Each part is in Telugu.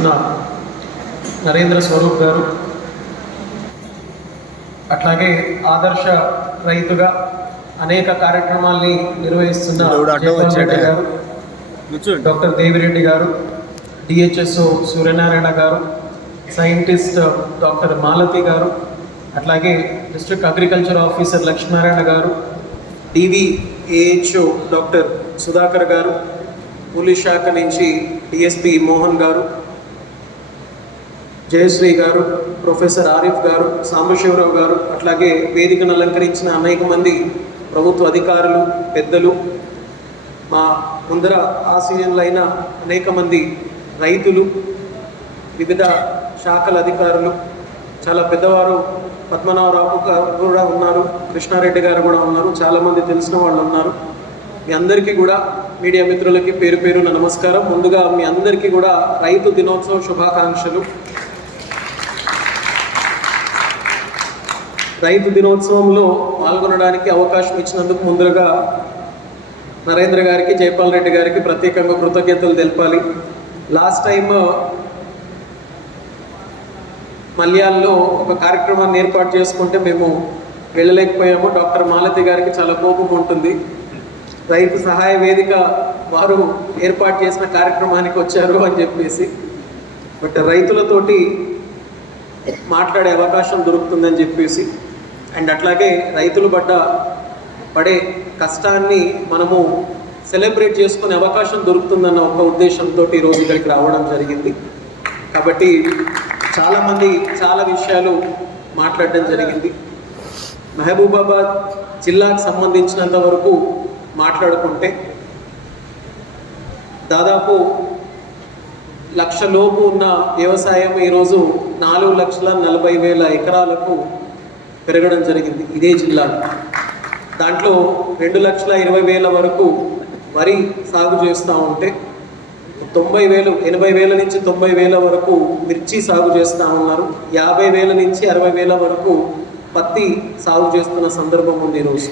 నిర్వహిస్తున్న నరేంద్ర స్వరూప్ గారు అట్లాగే ఆదర్శ రైతుగా అనేక కార్యక్రమాల్ని నిర్వహిస్తున్న? గారు డాక్టర్ దేవిరెడ్డి గారు డిహెచ్ఎస్ఓ సూర్యనారాయణ గారు సైంటిస్ట్ డాక్టర్ మాలతి గారు అట్లాగే డిస్ట్రిక్ట్ అగ్రికల్చర్ ఆఫీసర్ లక్ష్మీనారాయణ గారు డివిఏహెచ్ఓ డాక్టర్ సుధాకర్ గారు పోలీస్ శాఖ నుంచి డిఎస్పి మోహన్ గారు జయశ్రీ గారు ప్రొఫెసర్ ఆరిఫ్ గారు సాంబశివరావు గారు అట్లాగే వేదికను అలంకరించిన అనేక మంది ప్రభుత్వ అధికారులు పెద్దలు మా ముందర ఆశీనులైన అనేక మంది రైతులు వివిధ శాఖల అధికారులు చాలా పెద్దవారు పద్మనాభరావు గారు కూడా ఉన్నారు కృష్ణారెడ్డి గారు కూడా ఉన్నారు చాలామంది తెలిసిన వాళ్ళు ఉన్నారు. మీ అందరికీ కూడా మీడియా మిత్రులకి పేరు పేరున నమస్కారం. ముందుగా మీ అందరికీ కూడా రైతు దినోత్సవ శుభాకాంక్షలు. రైతు దినోత్సవంలో పాల్గొనడానికి అవకాశం ఇచ్చినందుకు ముందుగా నరేంద్ర గారికి జైపాల్ రెడ్డి గారికి ప్రత్యేకంగా కృతజ్ఞతలు తెలపాలి. లాస్ట్ టైం మల్యాల్లో ఒక కార్యక్రమాన్ని ఏర్పాటు చేసుకుంటే మేము వెళ్ళలేకపోయాము. డాక్టర్ మాలతి గారికి చాలా కోపం ఉంటుంది. రైతు సహాయ వేదిక వారు ఏర్పాటు చేసిన కార్యక్రమానికి వచ్చారు అని చెప్పేసి. బట్ రైతులతోటి మాట్లాడే అవకాశం దొరుకుతుందని చెప్పేసి. అండ్ అట్లాగే రైతులు పడ్డ పడే కష్టాన్ని మనము సెలబ్రేట్ చేసుకునే అవకాశం దొరుకుతుందన్న ఒక ఉద్దేశంతో ఈరోజు ఇక్కడికి రావడం జరిగింది. కాబట్టి చాలామంది చాలా విషయాలు మాట్లాడడం జరిగింది. మహబూబాబాద్ జిల్లాకు సంబంధించినంత వరకు మాట్లాడుకుంటే దాదాపు లక్ష లోపు ఉన్న వ్యవసాయం ఈరోజు నాలుగు లక్షల నలభై వేల ఎకరాలకు పెరగడం జరిగింది. ఇదే జిల్లాలో దాంట్లో రెండు లక్షల ఇరవై వేల వరకు వరి సాగు చేస్తూ ఉంటే తొంభై వేలు ఎనభై వేల నుంచి తొంభై వేల వరకు మిర్చి సాగు చేస్తూ ఉన్నారు. యాభై వేల నుంచి అరవై వేల వరకు పత్తి సాగు చేస్తున్న సందర్భం ఉంది ఈరోజు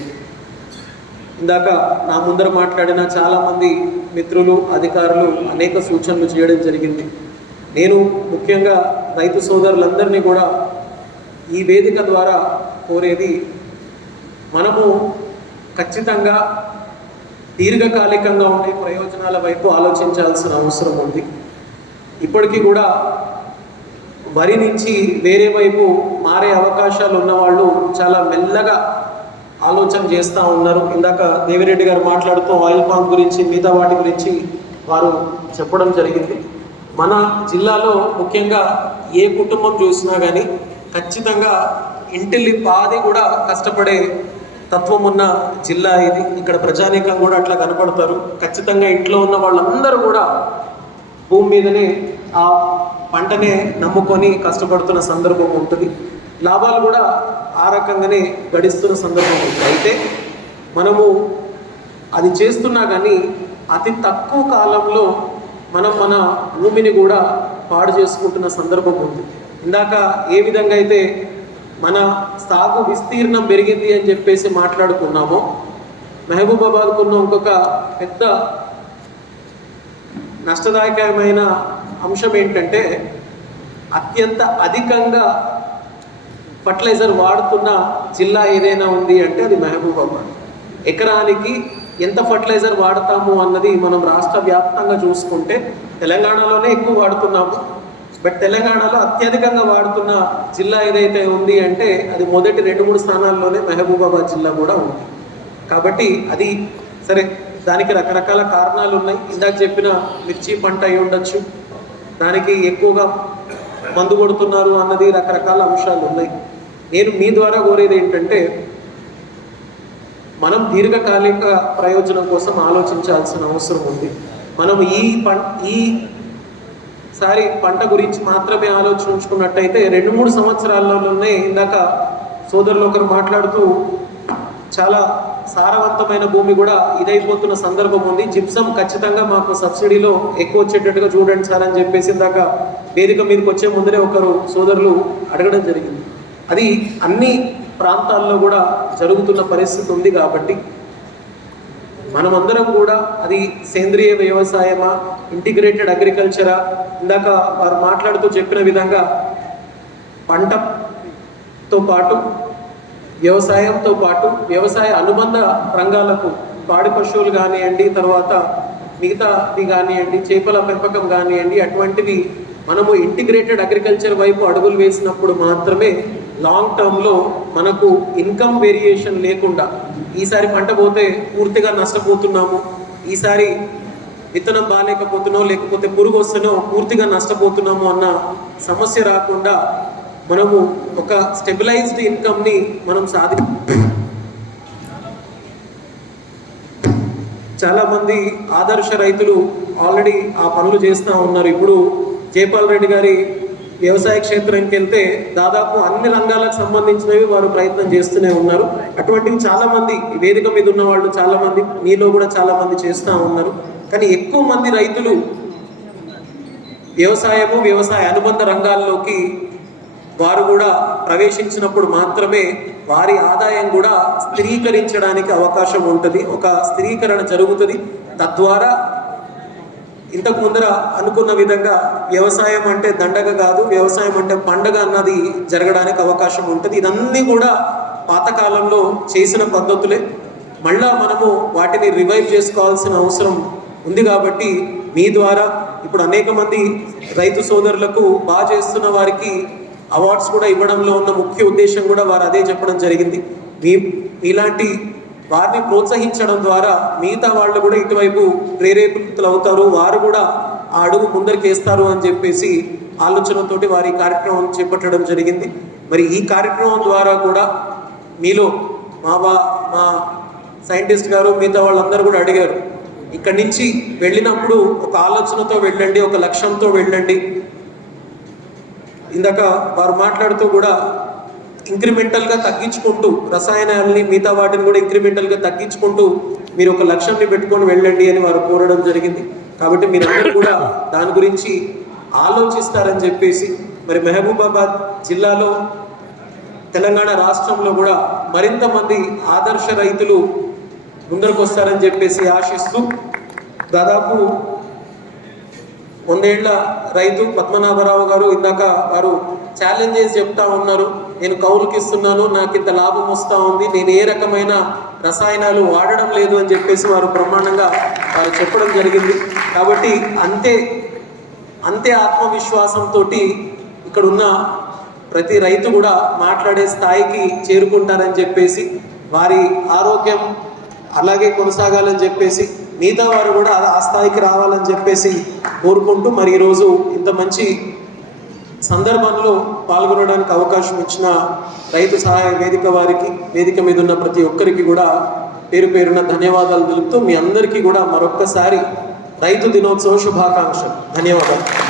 ఇందాక నా ముందర మాట్లాడిన చాలామంది మిత్రులు అధికారులు అనేక సూచనలు చేయడం జరిగింది. నేను ముఖ్యంగా రైతు సోదరులందరినీ కూడా ఈ వేదిక ద్వారా కోరేది మనము ఖచ్చితంగా దీర్ఘకాలికంగా ఉండే ప్రయోజనాల వైపు ఆలోచించాల్సిన అవసరం ఉంది. ఇప్పటికీ కూడా వరి నుంచి వేరే వైపు మారే అవకాశాలు ఉన్నవాళ్ళు చాలా మెల్లగా ఆలోచన చేస్తూ ఉన్నారు. ఇందాక దేవిరెడ్డి గారు మాట్లాడుతూ ఆయిల్ పామ్ గురించి మిగతా వాటి గురించి వారు చెప్పడం జరిగింది. మన జిల్లాలో ముఖ్యంగా ఏ కుటుంబం చూసినా కానీ ఖచ్చితంగా ఇంటిల్లి పాది కూడా కష్టపడే తత్వం ఉన్న జిల్లా ఇది. ఇక్కడ ప్రజానీకం కూడా అట్లా కనపడతారు. ఖచ్చితంగా ఇంట్లో ఉన్న వాళ్ళందరూ కూడా భూమి మీదనే ఆ పంటనే నమ్ముకొని కష్టపడుతున్న సందర్భం ఉంటుంది. లాభాలు కూడా ఆ రకంగానే గడిస్తున్న సందర్భం ఉంటుంది. అయితే మనము అది చేస్తున్నా కానీ అతి తక్కువ కాలంలో మనం మన భూమిని కూడా పాడు చేసుకుంటున్న సందర్భం ఉంది. ఇందాక ఏ విధంగా అయితే మన సాగు విస్తీర్ణం పెరిగింది అని చెప్పేసి మాట్లాడుకున్నామో మహబూబాబాద్కు ఉన్న ఇంకొక పెద్ద నష్టదాయకమైన అంశం ఏంటంటే అత్యంత అధికంగా ఫర్టిలైజర్ వాడుతున్న జిల్లా ఏదైనా ఉంది అంటే అది మహబూబాబాద్. ఎకరానికి ఎంత ఫర్టిలైజర్ వాడతాము అన్నది మనం రాష్ట్ర వ్యాప్తంగా చూసుకుంటే తెలంగాణలోనే ఎక్కువ వాడుతున్నాము. బట్ తెలంగాణలో అత్యధికంగా వాడుతున్న జిల్లా ఏదైతే ఉంది అంటే అది మొదటి రెండు మూడు స్థానాల్లోనే మహబూబాబాద్ జిల్లా కూడా ఉంది. కాబట్టి అది సరే దానికి రకరకాల కారణాలు ఉన్నాయి. ఇందాక చెప్పిన మిర్చి పంట అయి ఉండొచ్చు. దానికి ఎక్కువగా మందు కొడుతున్నారు అన్నది రకరకాల అంశాలు ఉన్నాయి. నేను మీ ద్వారా కోరేది ఏంటంటే మనం దీర్ఘకాలిక ప్రయోజనం కోసం ఆలోచించాల్సిన అవసరం ఉంది. మనం ఈ పం ఈ సారి పంట గురించి మాత్రమే ఆలోచించుకున్నట్టయితే రెండు మూడు సంవత్సరాలలోనే ఇందాక సోదరులు ఒకరు మాట్లాడుతూ చాలా సారవంతమైన భూమి కూడా ఇదైపోతున్న సందర్భం ఉంది. జిప్సం ఖచ్చితంగా మాకు సబ్సిడీలో ఎక్కువ వచ్చేటట్టుగా చూడండి సార్ అని చెప్పేసి ఇందాక వేదిక మీదకి వచ్చే ముందరే ఒకరు సోదరులు అడగడం జరిగింది. అది అన్ని ప్రాంతాల్లో కూడా జరుగుతున్న పరిస్థితి ఉంది కాబట్టి మనమందరం కూడా అది సేంద్రియ వ్యవసాయమా ఇంటిగ్రేటెడ్ అగ్రికల్చరా? ఇందాక వారు మాట్లాడుతూ చెప్పిన విధంగా పంటతో పాటు వ్యవసాయంతో పాటు వ్యవసాయ అనుబంధ రంగాలకు పాడి పశువులు కానివ్వండి తర్వాత మిగతాది కానివ్వండి చేపల పెంపకం కానివ్వండి అటువంటివి మనము ఇంటిగ్రేటెడ్ అగ్రికల్చర్ వైపు అడుగులు వేసినప్పుడు మాత్రమే లాంగ్ టర్మ్లో మనకు ఇన్కమ్ వేరియేషన్ లేకుండా ఈసారి పంట పోతే పూర్తిగా నష్టపోతున్నాము. ఈసారి విత్తనం బాగాలేకపోతున్నాం లేకపోతే పురుగు వస్తేనో పూర్తిగా నష్టపోతున్నాము అన్న సమస్య రాకుండా మనము ఒక స్టెబిలైజ్డ్ ఇన్కమ్ని మనం సాధి చాలామంది ఆదర్శ రైతులు ఆల్రెడీ ఆ పనులు చేస్తూ ఉన్నారు. ఇప్పుడు జైపాల్ రెడ్డి గారి వ్యవసాయ క్షేత్రానికి వెళ్తే దాదాపు అన్ని రంగాలకు సంబంధించినవి వారు ప్రయత్నం చేస్తూనే ఉన్నారు. అటువంటివి చాలా మంది వేదిక మీద ఉన్న వాళ్ళు చాలా మంది మీలో కూడా చాలా మంది చేస్తూ ఉన్నారు. కానీ ఎక్కువ మంది రైతులు వ్యవసాయము వ్యవసాయ అనుబంధ రంగాల్లోకి వారు కూడా ప్రవేశించినప్పుడు మాత్రమే వారి ఆదాయం కూడా స్థిరీకరించడానికి అవకాశం ఉంటుంది. ఒక స్థిరీకరణ జరుగుతుంది. తద్వారా ఇంతకు ముందర అనుకున్న విధంగా వ్యవసాయం అంటే దండగ కాదు వ్యవసాయం అంటే పండగ అన్నది జరగడానికి అవకాశం ఉంటుంది. ఇదన్నీ కూడా పాతకాలంలో చేసిన పద్ధతులే. మళ్ళా మనము వాటిని రివైవ్ చేసుకోవాల్సిన అవసరం ఉంది కాబట్టి మీ ద్వారా ఇప్పుడు అనేక మంది రైతు సోదరులకు బాగా చేస్తున్న వారికి అవార్డ్స్ కూడా ఇవ్వడంలో ఉన్న ముఖ్య ఉద్దేశం కూడా వారు అదే చెప్పడం జరిగింది. మీ ఇలాంటి వారిని ప్రోత్సహించడం ద్వారా మిగతా వాళ్ళు కూడా ఇటువైపు ప్రేరేపితులు అవుతారు. వారు కూడా ఆ అడుగు ముందరికేస్తారు అని చెప్పేసి ఆలోచనతోటి వారి కార్యక్రమం చేపట్టడం జరిగింది. మరి ఈ కార్యక్రమం ద్వారా కూడా మీలో మా బా మా సైంటిస్ట్ గారు మిగతా వాళ్ళందరూ కూడా అడిగారు. ఇక్కడి నుంచి వెళ్ళినప్పుడు ఒక ఆలోచనతో వెళ్ళండి ఒక లక్ష్యంతో వెళ్ళండి. ఇందాక వారు మాట్లాడుతూ కూడా ఇంక్రిమెంటల్గా తగ్గించుకుంటూ రసాయనాలని మిగతా వాటిని కూడా ఇంక్రిమెంటల్గా తగ్గించుకుంటూ మీరు ఒక లక్ష్యాన్ని పెట్టుకొని వెళ్ళండి అని వారు కోరడం జరిగింది. కాబట్టి మీరందరూ కూడా దాని గురించి ఆలోచిస్తారని చెప్పేసి మరి మహబూబాబాద్ జిల్లాలో తెలంగాణ రాష్ట్రంలో కూడా మరింత మంది ఆదర్శ రైతులు ముందరకొస్తారని చెప్పేసి ఆశిస్తూ దాదాపు వందేళ్ళ రైతు పద్మనాభరావు గారు ఇందాక వారు ఛాలెంజెస్ చెప్తా ఉన్నారు. నేను కౌలుకి ఇస్తున్నాను నాకు ఇంత లాభం వస్తూ ఉంది నేను ఏ రకమైన రసాయనాలు వాడడం లేదు అని చెప్పేసి వారు బ్రహ్మాండంగా వారు చెప్పడం జరిగింది. కాబట్టి అంతే అంతే ఆత్మవిశ్వాసంతో ఇక్కడ ఉన్న ప్రతి రైతు కూడా మాట్లాడే స్థాయికి చేరుకుంటారని చెప్పేసి వారి ఆరోగ్యం అలాగే కొనసాగాలని చెప్పేసి మిగతా వారు కూడా ఆ స్థాయికి రావాలని చెప్పేసి కోరుకుంటూ మరి ఈరోజు ఇంత మంచి సందర్భంలో పాల్గొనడానికి అవకాశం ఇచ్చిన రైతు సహాయ వేదిక వారికి వేదిక మీద ఉన్న ప్రతి ఒక్కరికి కూడా పేరు పేరున ధన్యవాదాలు తెలుపుతూ మీ అందరికీ కూడా మరొక్కసారి రైతు దినోత్సవ శుభాకాంక్షలు. ధన్యవాదాలు.